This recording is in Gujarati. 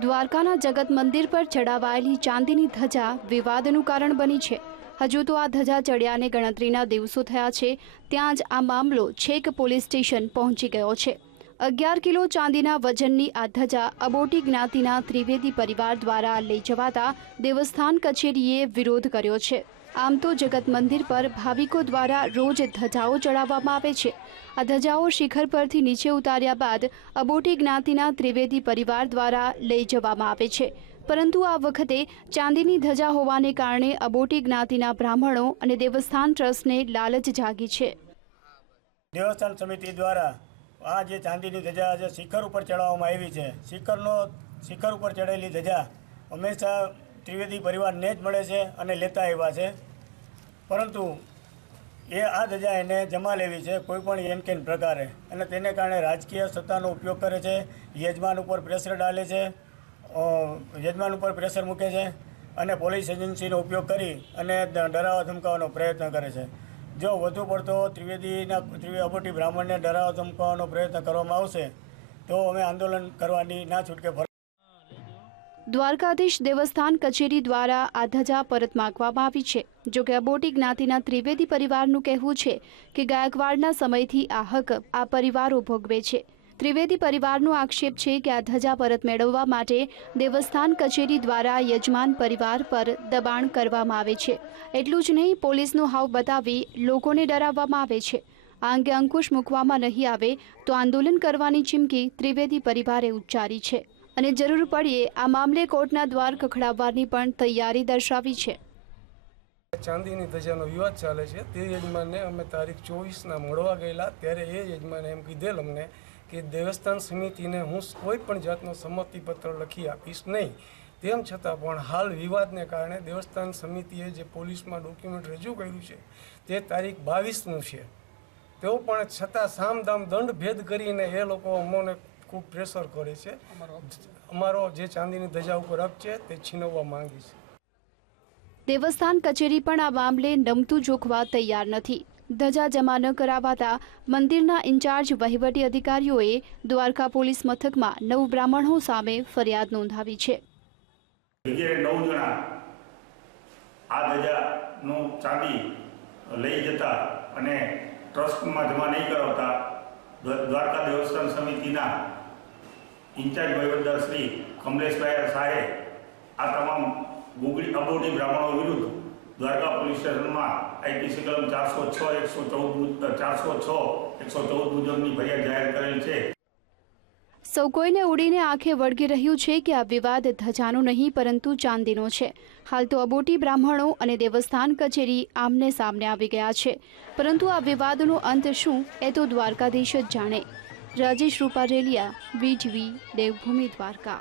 દ્વારકાના જગત મંદિર પર ચડાવાયેલી ચાંદીની ધજા વિવાદનું કારણ બની છે. હજુ તો આ ધજા ચડ્યાને ગણતરીના દિવસો થયા છે, ત્યાં જ આ મામલો છેક પોલીસ સ્ટેશન પહોંચી ગયો છે. અગિયાર કિલો ચાંદીના વજનની આ ધજા અબોટી જ્ઞાતિના ત્રિવેદી પરિવાર દ્વારા લઈ જવાતા દેવસ્થાન કચેરીએ વિરોધ કર્યો છે. આમ તો જગત મંદિર પર ભાવિકો દ્વારા રોજ ધજાઓ ચડાવવામાં આવે છે. આ ધજાઓ શિખર પરથી નીચે ઉતાર્યા બાદ અબોટી જ્ઞાતિના ત્રિવેદી પરિવાર દ્વારા લઈ જવામાં આવે છે. પરંતુ આ વખતે ચાંદીની ધજા હોવાને કારણે અબોટી જ્ઞાતિના બ્રાહ્મણો અને દેવસ્થાન ટ્રસ્ટને લાલચ જાગી છે. દેવસ્થાન સમિતિ દ્વારા આ જે ચાંદીની ધજા છે શિખર ઉપર ચડાવવામાં આવી છે, શિખરનો, શિખર ઉપર ચડેલી ધજા હંમેશા ત્રિવેદી પરિવારને જ મળે છે અને લેતા આવ્યા છે. પરંતુ એ આ ધજા એને જમા લેવી છે કોઈપણ એમ કેન પ્રકારે અને તેને કારણે રાજકીય સત્તાનો ઉપયોગ કરે છે, યજમાન ઉપર પ્રેશર ડાલે છે યજમાન ઉપર પ્રેશર મૂકે છે અને પોલીસ એજન્સીનો ઉપયોગ કરી અને ડરાવવા ધમકાવવાનો પ્રયત્ન કરે છે. જો વધુ પડતો ત્રિવેદીના ત્રિવેદી બ્રાહ્મણને ડરાવવા ધમકાવવાનો પ્રયત્ન કરવામાં આવશે, તો અમે આંદોલન કરવાની ના છૂટકે દ્વારકાધીશ દેવસ્થાન કચેરી દ્વારા આ ધજા પરત માંગવામાં આવી છે. જો કે અબોટી જ્ઞાતિના ત્રિવેદી પરિવારનું કહેવું છે કે ગાયકવાડના સમયથી આ હક આ પરિવારો ભોગવે છે. ત્રિવેદી પરિવારનો આક્ષેપ છે કે આ ધજા પરત મેળવવા માટે દેવસ્થાન કચેરી દ્વારા યજમાન પરિવાર પર દબાણ કરવામાં આવે છે. એટલું જ નહીં, પોલીસનો હાવ બતાવી લોકોને ડરાવવામાં આવે છે. આ અંગે અંકુશ મૂકવામાં નહીં આવે તો આંદોલન કરવાની ચીમકી ત્રિવેદી પરિવારે ઉચ્ચારી છે. અને જરૂર પડીએ આ મામલે કોર્ટના દ્વાર ખખડાવવાની પણ તૈયારી દર્શાવી છે. ચાંદીની ધજાનો વિવાદ ચાલે છે. તે યજમાનને અમે તારીખ ચોવીસના મળવા ગયેલા, ત્યારે એ યજમાને એમ કીધેલ અમને કે દેવસ્થાન સમિતિને હું કોઈ પણ જાતનો સંમતિપત્ર લખી આપીશ નહીં. તેમ છતાં પણ હાલ વિવાદને કારણે દેવસ્થાન સમિતિએ જે પોલીસમાં ડોક્યુમેન્ટ રજૂ કર્યું છે તે તારીખ બાવીસનું છે. તેઓ પણ છતાં સામદામ દંડ ભેદ કરીને એ લોકો અમોને ખૂબ પ્રેશર કરે છે. અમારો જે ચાંદીની ધજા ઉપર હક છે તે છીનવવા માંગી છે. દેવસ્થાન કચેરી પણ આ મામલે નમતું જોખવા તૈયાર નથી. ધજા જમા ન કરાવાતા મંદિરના ઇન્ચાર્જ વહીવટી અધિકારીઓએ દ્વારકા પોલીસ મથકમાં નવ બ્રાહ્મણો સામે ફરિયાદ નોંધાવી છે. કમલેશભાઈ શાહે આ તમામ અબોટી બ્રાહ્મણો વિરુદ્ધ દ્વારકા પોલીસ સ્ટેશનમાં આઈપીસી કલમ ચારસો છ, એકસો ચૌદ ચારસો છ, એકસો ચૌદ મુજબની ફરિયાદ જાહેર કરેલ છે. સૌ કોઈને ઉડીને આંખે વળગી રહ્યું છે કે આ વિવાદ ધજાનો નહીં, પરંતુ ચાંદીનો છે. હાલ તો અબોટી બ્રાહ્મણો અને દેવસ્થાન કચેરી આમને સામને આવી ગયા છે. પરંતુ આ વિવાદનો અંત શું, એ તો દ્વારકાધીશ જ જાણે. રાજેશ રૂપારેલિયા વીજવી દેવભૂમિ દ્વારકા.